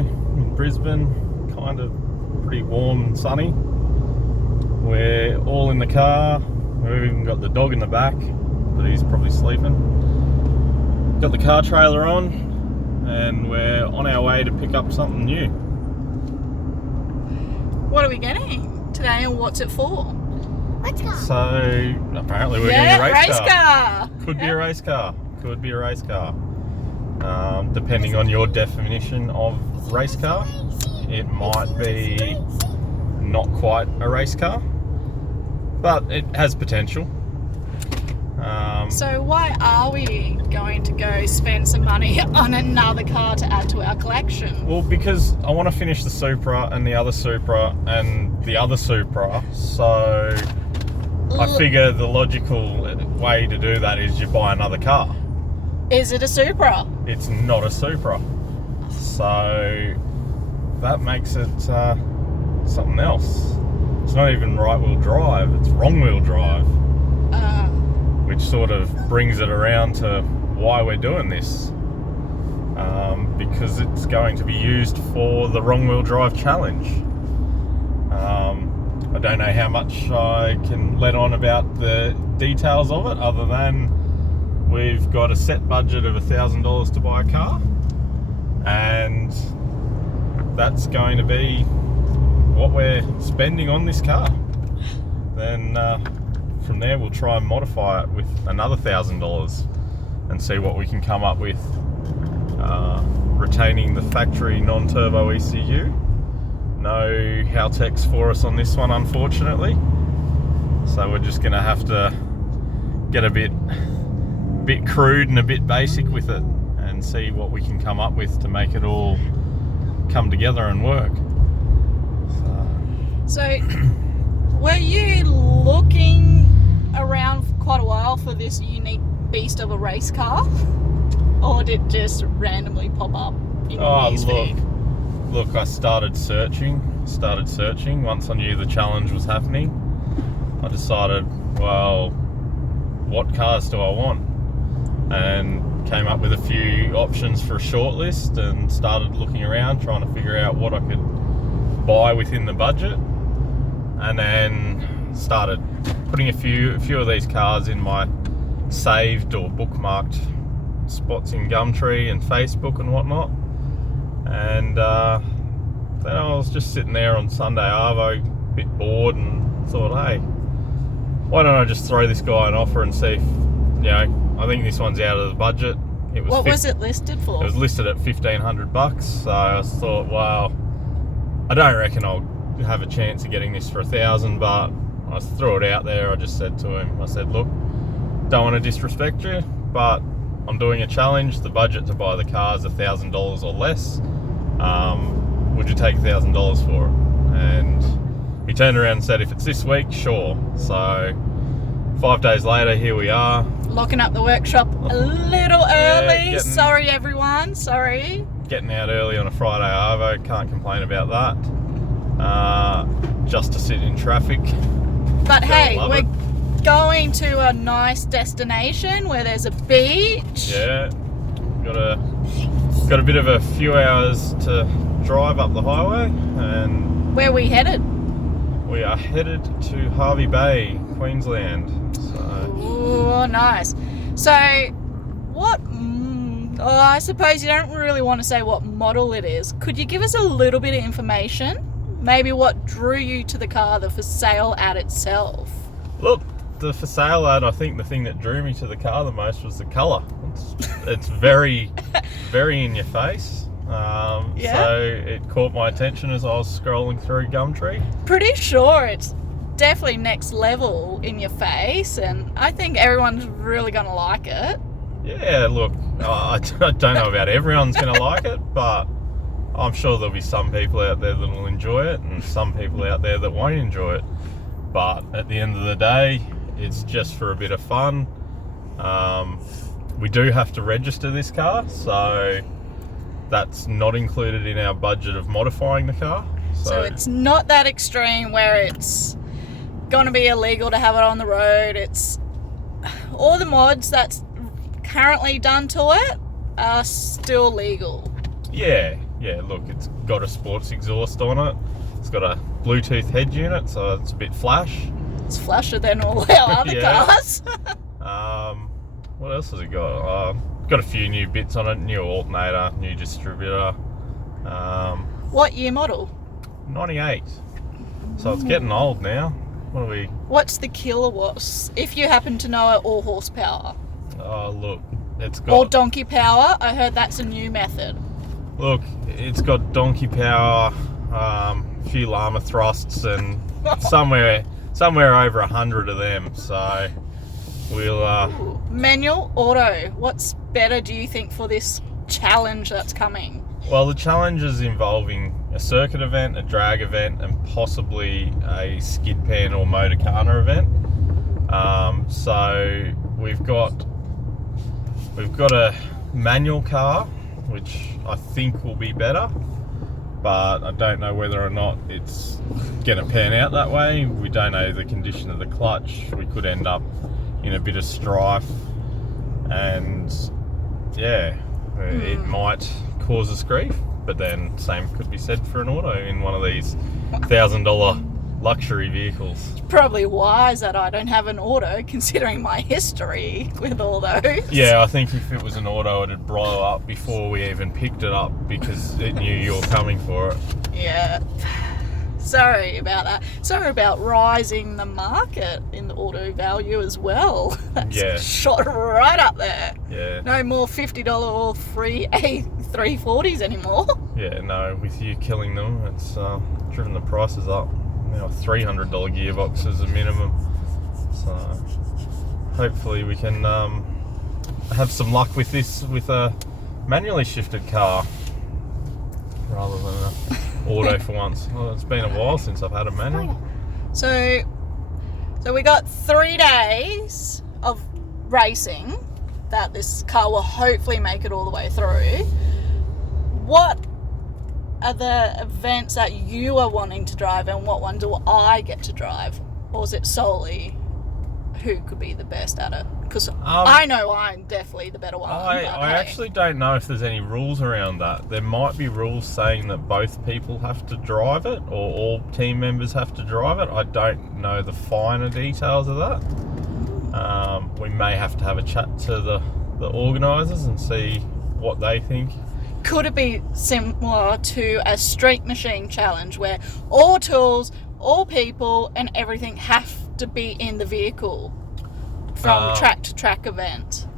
tomorrow in Brisbane, kind of pretty warm and sunny. We're all in the car. We've even got the dog in the back, but he's probably sleeping. Got the car trailer on, and we're on our way to pick up something new. What are we getting today, and what's it for? Race car. So apparently we're getting a race car. Could be Yeah. a race car. Could be a race car. Depending on your definition of race car, it might be not quite a race car, but it has potential. So why are we going to go spend some money on another car to add to our collection? Well, because I want to finish the Supra and the other Supra and the other Supra, so I figure the logical way to do that is you buy another car. Is it a Supra? It's not a Supra, so that makes it something else. It's not even right-wheel drive, it's wrong-wheel drive, which sort of brings it around to why we're doing this, because it's going to be used for the wrong-wheel drive challenge. I don't know how much I can let on about the details of it, other than we've got a set budget of $1,000 to buy a car, and that's going to be what we're spending on this car. Then from there we'll try and modify it with another $1,000 and see what we can come up with, retaining the factory non-turbo ECU. No Haltex for us on this one, unfortunately, so we're just gonna have to get a bit crude and a bit basic with it and see what we can come up with to make it all come together and work. So were you looking around for quite a while for this unique beast of a race car, or did it just randomly pop up in your newsfeed? Look, I started searching once I knew the challenge was happening. I decided, well, what cars do I want? And came up with a few options for a short list and started looking around, trying to figure out what I could buy within the budget, and then started putting a few of these cars in my saved or bookmarked spots in Gumtree and Facebook and whatnot. And then I was just sitting there on Sunday Arvo, a bit bored, and thought, hey, why don't I just throw this guy an offer and see if, I think this one's out of the budget. What was it listed for? It was listed at $1,500, so I thought, well, I don't reckon I'll have a chance of getting this for $1,000, but I threw it out there. I just said to him, I said, look, don't want to disrespect you, but I'm doing a challenge. The budget to buy the car is $1,000 or less. Would you take $1,000 for it? And he turned around and said, if it's this week, sure. So 5 days later, here we are. Locking up the workshop a little early. Getting- Sorry, everyone. Sorry. Getting out early on a Friday Arvo, can't complain about that. Just to sit in traffic. But hey, love we're it. going to a nice destination where there's a beach. Yeah, got a bit of a few hours to drive up the highway, and Where we headed? we are headed to Hervey Bay, Queensland. So Oh, nice. So, what? I suppose you don't really want to say what model it is. Could you give us a little bit of information? Maybe what drew you to the car, the for sale ad itself? look, the for sale ad, I think the thing that drew me to the car the most was the colour. It's very, very in your face. Yeah. So it caught my attention as I was scrolling through Gumtree. Pretty sure it's definitely next level in your face, and I think everyone's really going to like it. Yeah, look, I don't know about everyone's going to like it, but I'm sure there'll be some people out there that will enjoy it and some people out there that won't enjoy it. But at the end of the day, it's just for a bit of fun. We do have to register this car, so that's not included in our budget of modifying the car. So it's not that extreme where it's going to be illegal to have it on the road. It's all the mods that's currently done to it are still legal. Yeah, yeah, look, it's got a sports exhaust on it. It's got a Bluetooth head unit, so it's a bit flash. It's flasher than all our other Yeah. cars. What else has it got? Got a few new bits on it. New alternator, new distributor. What year model? 98. So it's getting old now. What are we? What's the kilowatts, if you happen to know it, or horsepower? Oh, look, it's Or got. donkey power? I heard that's a new method. Look, it's got donkey power, a few llama thrusts, and somewhere over 100 of them. So we'll. Manual, auto. What's better, do you think, for this challenge that's coming? Well, the challenge is involving a circuit event, a drag event, and possibly a skid pan or Motorcana event. So we've got a manual car, which I think will be better, but I don't know whether or not it's going to pan out that way. We don't know the condition of the clutch. We could end up in a bit of strife, and yeah, it might cause us grief. But then same could be said for an auto in one of these $1,000 luxury vehicles. It's probably wise that I don't have an auto, considering my history with all those. Yeah, I think if it was an auto, it'd blow up before we even picked it up because it knew you were coming for it. Yeah. Sorry about that. Sorry about rising the market in the auto value as well. That's Yeah. shot right up there. Yeah. No more $50 or free A340s anymore. Yeah, no, with you killing them, it's driven the prices up. Now $300 gearbox is a minimum. So hopefully we can have some luck with this with a manually shifted car rather than a auto for once. Well, it's been a while since I've had a manual. So we got 3 days of racing that this car will hopefully make it all the way through. What are the events that you are wanting to drive, and what one do I get to drive? Or is it solely who could be the best at it? Because I know I'm definitely the better one. I actually don't know if there's any rules around that. There might be rules saying that both people have to drive it or all team members have to drive it. I don't know the finer details of that. We may have to have a chat to the organisers and see what they think. Could it be similar to a street machine challenge where all tools, all people and everything have to be in the vehicle from track to track event?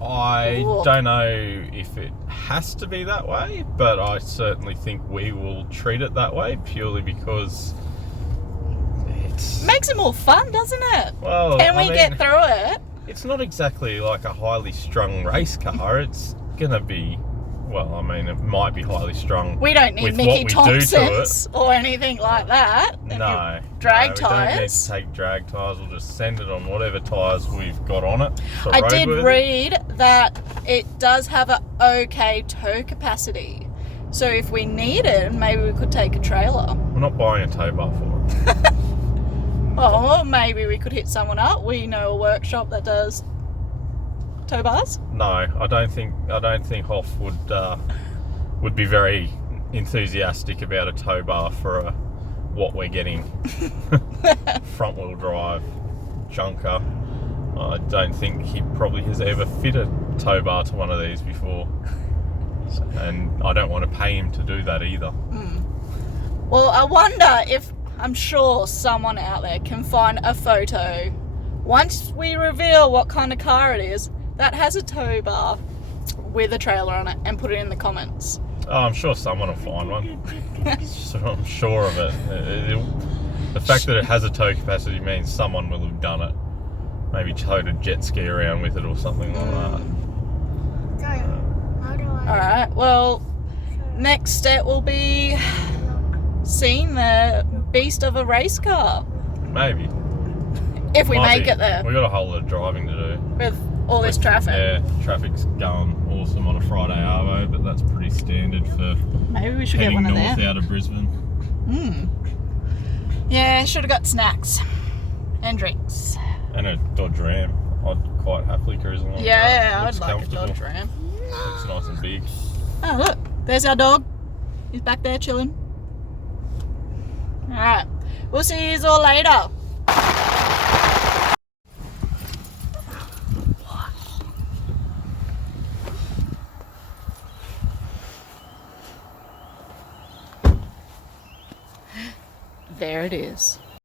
I don't know if it has to be that way, but I certainly think we will treat it that way purely because it's... Makes it more fun, doesn't it? Well, Can we get through it? It's not exactly like a highly strung race car. It's going to be... Well, I mean, it might be highly strung. We don't need with Mickey what we do to Thompsons or anything like that. No. Drag We don't need tyres. to take drag tyres. We'll just send it on whatever tyres we've got on it. for I did roadworthy. read that it does have an okay tow capacity. So if we need it, maybe we could take a trailer. We're not buying a tow bar for it. Oh, maybe we could hit someone up. We know a workshop that does tow bars. No, I don't think Hoff would be very enthusiastic about a tow bar for what we're getting. Front wheel drive junker. I don't think he probably has ever fit a tow bar to one of these before, and I don't want to pay him to do that either. Well, I wonder if, I'm sure someone out there can find a photo once we reveal what kind of car it is that has a tow bar with a trailer on it, and put it in the comments. Oh, I'm sure someone will find one. So I'm sure of it. The fact that it has a tow capacity means someone will have done it. Maybe towed a jet ski around with it or something like that. Alright, well, next step will be seeing the beast of a race car. Maybe. If we Might make be. it there We've got a whole lot of driving to do. with all this traffic. Yeah, traffic's going awesome on a Friday arvo, but that's pretty standard for Maybe we should get heading one of north them. out of Brisbane. Yeah, should have got snacks and drinks. And a Dodge Ram. I'd quite happily cruise along. Yeah, Looks I'd like a comfortable. Dodge Ram. Looks nice and big. Oh, look, there's our dog. He's back there chilling. Alright. We'll see you all later. There it is.